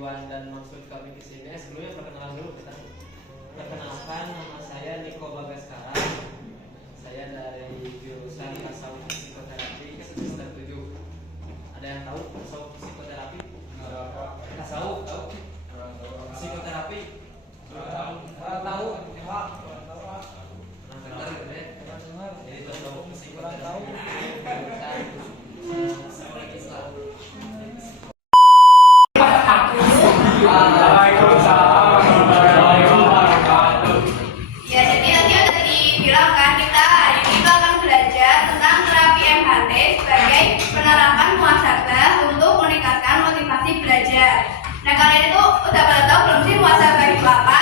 tujuan dan maksud kami ke sini. Sebelumnya perkenalan dulu kita. Perkenalkan, nama saya Niko Bagaskara. Saya dari jurusan tasawuf psikoterapi semester 7. Ada yang tahu tasawuf psikoterapi? Tasawuf tahu? Psikoterapi? Tahu? Jadi tasawuf psikoterapi jurusan Islam. Ya, jadi tadi udah dibilang kan kita hari ini akan belajar tentang terapi MHT sebagai penerapan muhasabah untuk meningkatkan motivasi belajar. Nah, kalian itu udah pada tahu belum sih muhasabah itu apa?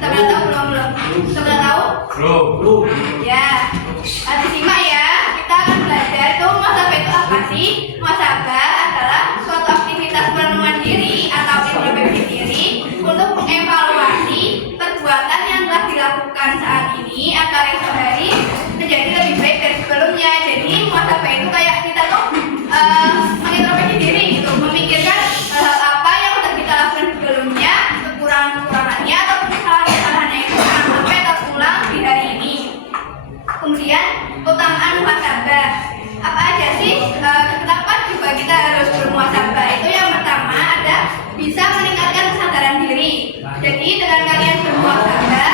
Udah pada tahu belum? Sudah tahu? Belum. Ya, disimak ya. Kita akan belajar itu muhasabah itu apa sih? Muhasabah adalah suatu aktivitas perenungan diri atau introspeksi diri untuk mengevaluasi perbuatan yang telah dilakukan saat ini agar esok hari menjadi lebih baik dari sebelumnya. Jadi muhasabah itu kayak kita tuh mengintrospeksi diri gitu, memikirkan hal apa yang sudah kita lakukan sebelumnya, kekurangan-kekurangannya atau kesalahan-kesalahannya itu jangan sampai terulang di hari ini. Kemudian keutamaan muhasabah apa aja sih? Kenapa juga kita harus bermuhasabah? Itu yang pertama ada bisa meningkatkan kesadaran diri. Jadi dengan kalian bermuhasabah,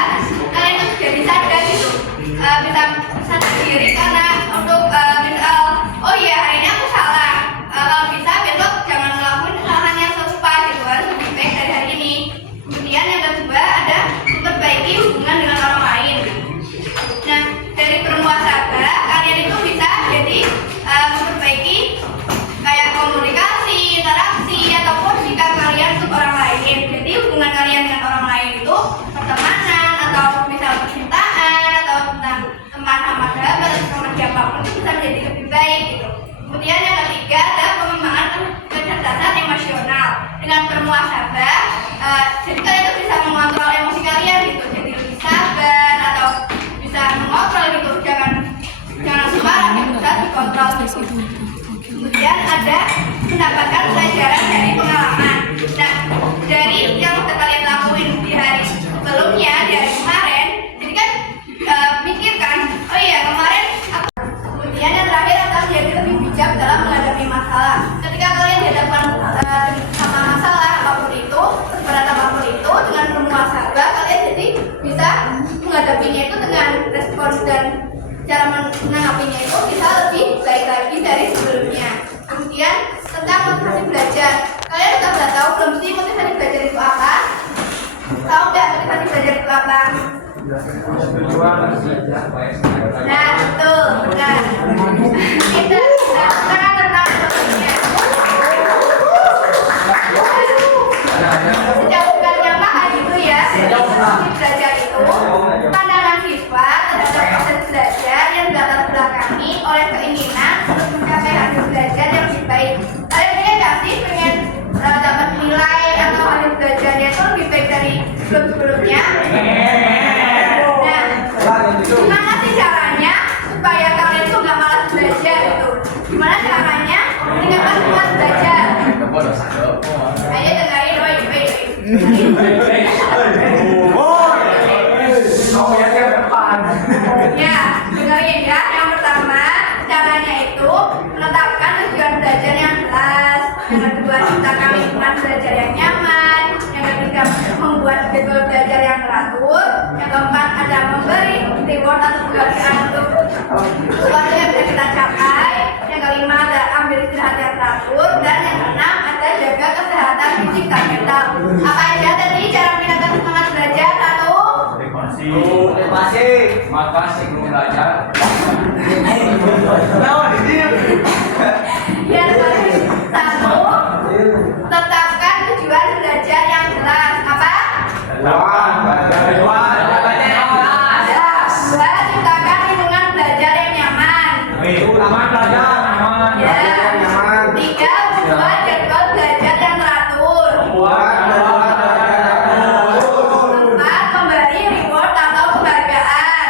kalian tuh jadi sadar gitu, bisa sadar diri karena untuk misal, oh iya hari ini aku salah, kalau bisa besok jangan ngelakuin kesalahan yang serupa gitu, harus lebih baik dari hari ini. Kemudian yang kedua ada memperbaiki hubungan dengan orang lain. Nah, dari bermuhasabah kalian itu bisa jadi memperbaiki kayak komunikasi, interaksi ataupun sikap kalian untuk orang lain. Jadi hubungan kalian dengan orang lain itu pertemanan atau misal percintaan atau tentang teman sama sahabat atau sama siapapun itu bisa menjadi lebih baik gitu. Kemudian yang ketiga ada pengembangan kecerdasan emosional. Dengan bermuhasabah, jadi kalian itu bisa mengontrol emosi kalian gitu. Jadi lebih sabar atau bisa mengontrol gitu, jangan marah gitu, bisa dikontrol gitu. Kemudian ada mendapatkan pelajaran dari pengalaman. Nah, dari yang sudah kalian lakuin di hari sebelumnya, di hari kemarin, jadi kan pikirkan, oh iya kemarin aku. Kemudian yang terakhir adalah jadi lebih bijak dalam menghadapi masalah. Ketika kalian dihadapkan sama masalah apapun itu, berat apapun itu, dengan bermuhasabah kalian jadi bisa menghadapinya itu dengan respons dan cara menanggapinya itu bisa lebih baik lagi dari sebelumnya. Kemudian tentang motivasi belajar, kalian sudah tahu belum sih motivasi belajar itu apa? Tahu nggak motivasi belajar itu apa? Nah, betul, benar. Kita sangat tentang motivasinya. Sejak bulannya Maha itu ya, motivasi belajar itu pandangan siswa terhadap proses belajar yang dilatar belakangi oleh keinginan untuk mencapai hasil belajar yang lebih baik. Kalian punya nggak sih pengen dapat nilai atau hasil belajarnya itu lebih baik dari sebelumnya? Nah, gimana sih caranya supaya kalian tuh nggak malas belajar gitu? Gimana caranya meningkatkan semangat belajar? Ayo dengerin, baik-baik. Ya, dengerin ya. Yang pertama, caranya itu menetapkan tujuan belajar yang jelas. Yang kedua, ciptakan lingkungan belajar yang nyaman. Yang ketiga, membuat jadwal belajar yang teratur. Yang keempat, ada memberi reward atau penghargaan untuk sesuatu yang bisa kita capai. Yang kelima, ada ambil istirahat yang teratur. Dan yang keenam, ada jaga kesehatan fisik dan mental. Apa aja tadi cara meningkatkan semangat belajar? Satu. Makasih belum belajar. Ya, satu. Tetapkan tujuan belajar yang jelas. Apa? Dua, ciptakan lingkungan belajar yang nyaman. Ya. Tiga, membuat jadwal belajar yang teratur. Empat, memberi reward atau penghargaan.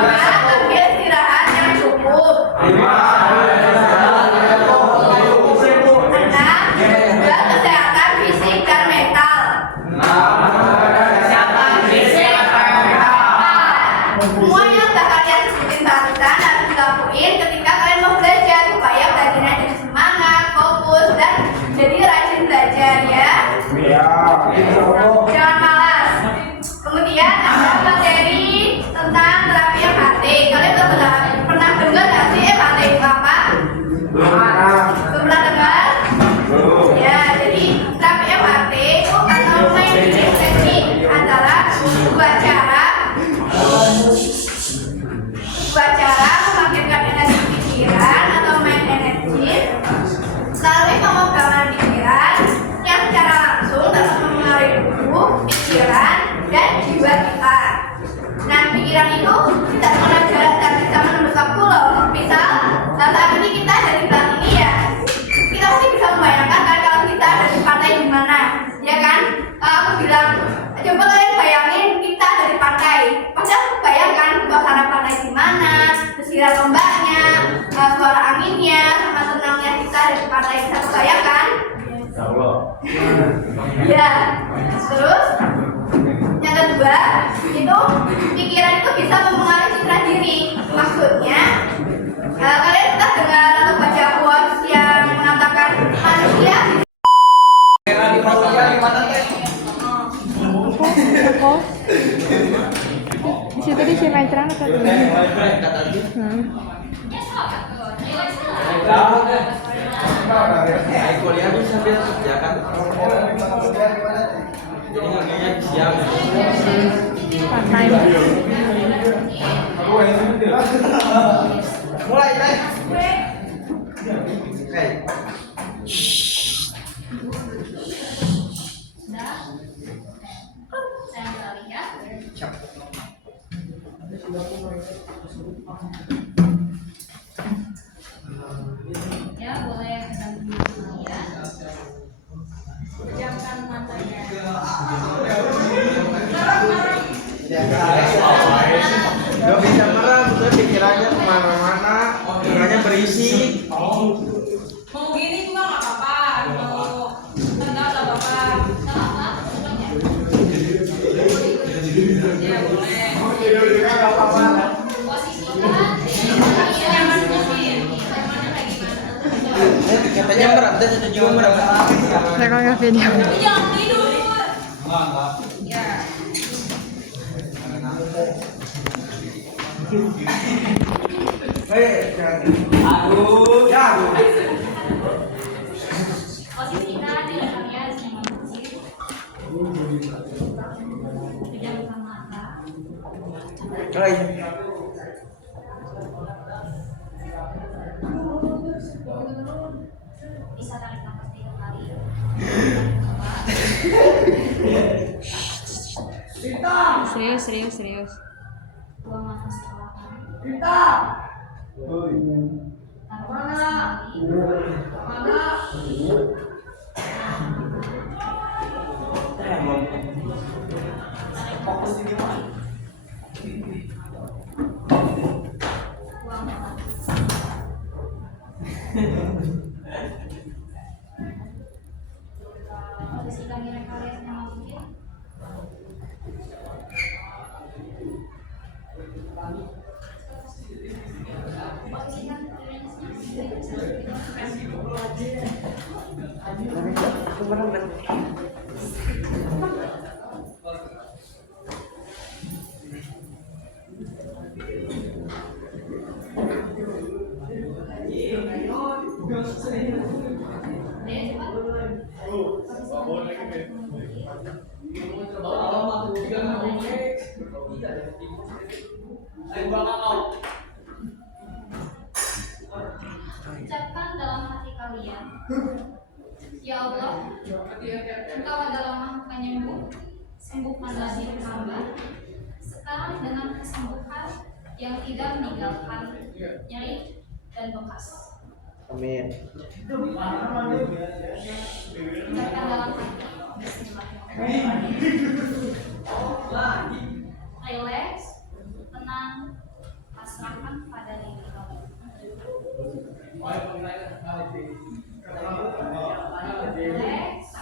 Lima, lakuin ketika kalian mau belajar supaya belajarnya jadi semangat, fokus, dan jadi rajin belajar ya. Jangan malas. Kemudian ada materi tentang terapi MHT. Kalian pernah dengar nggak sih MHT itu apa? Belum pernah dengar? Ya, jadi terapi MHT itu atau managing teknik adalah dua cara membangkitkan energi pikiran atau main energi melalui pemrograman pikiran yang secara langsung dapat mempengaruhi tubuh, pikiran, dan jiwa kita. Nah, pikiran itu tidak mengenal jarak dan bisa menembus waktu loh. Misal, saat ini kita ada di tempat ini ya, kita pasti bisa membayangkan kan kalau kita ada di pantai di mana, ya kan? Aku bilang, coba kalian bayangin kita ada di pantai. Pasti aku bayangkan suasana pantai di mana, desiran ombaknya, suara anginnya, sama tenangnya kita ada di pantai. Bisa kebayangkan? Ya, terus yang kedua itu pikiran itu bisa mempengaruhi citra diri. Maksudnya kalian pernah dengar atau baca quotes yang mengatakan manusia di situ di sinetron atau di kuliah bisa sambil kerja kan, jadi ngerjainnya siang. part time. Mulai deh. Oke. Ya, boleh mendampingi kalian. Pejamkan matanya. Gak bisa merem, terus pikirannya kemana-mana, pikirannya berisi. Mau gini juga nggak apa-apa. Mau enggak apa-apa. Nggak apa-apa. Ya boleh. Posisikan. Nyaman posisi. Nyamannya kayak gimana? Katanya merem, dan ada juga merem. Rekam ke video. Tapi jangan tidur. Ya. Posisikan diri kalian senyaman mungkin. Pejamkan mata. Bisa tarik nafas 3 kali. Serius. Buang nafas perlahan. Tarik nafas kembali. Buang nafas. Posisikan diri kalian senyaman mungkin. Posisikan dirinya senyaman mungkin. Ucapkan dalam hati kalian, ya Allah, Engkau adalah Maha Penyembuh, sembuhkanlah diri hamba sekarang dengan kesembuhan yang tidak meninggalkan nyeri dan bekas. Amin. Ucapkan dalam hati, Bismillahirrahmanirrahim. Relax, tenang, pasrahkan pada diri kamu. Relax.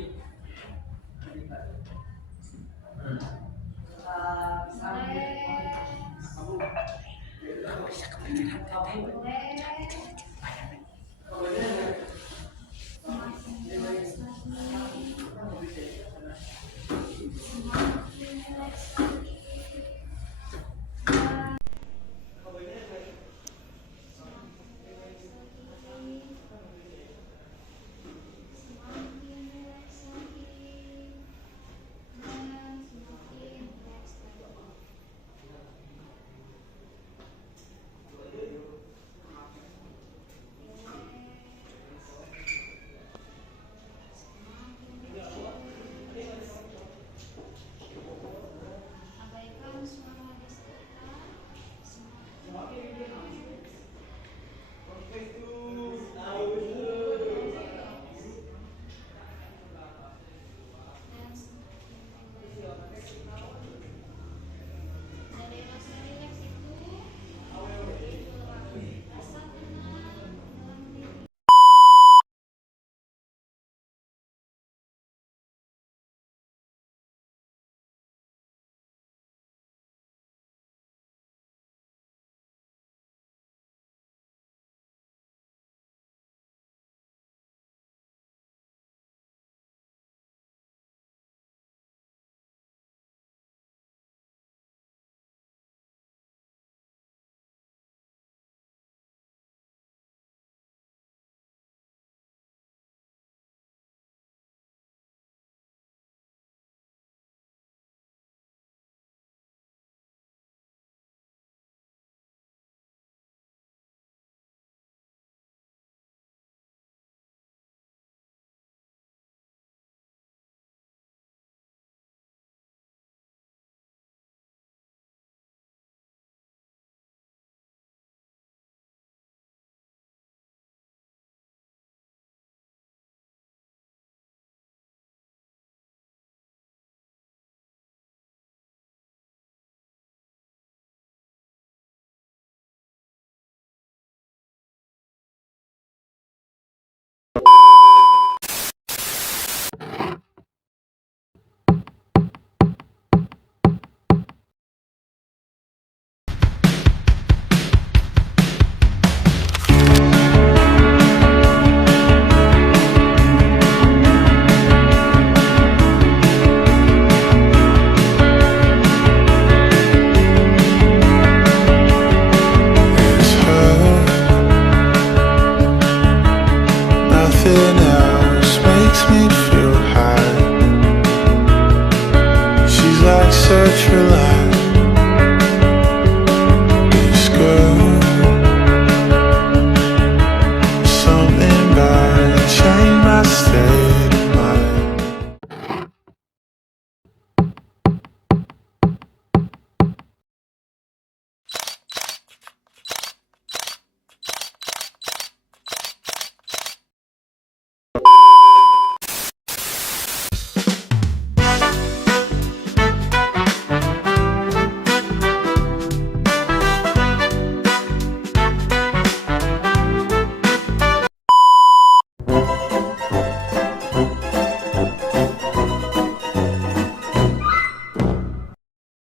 Jadi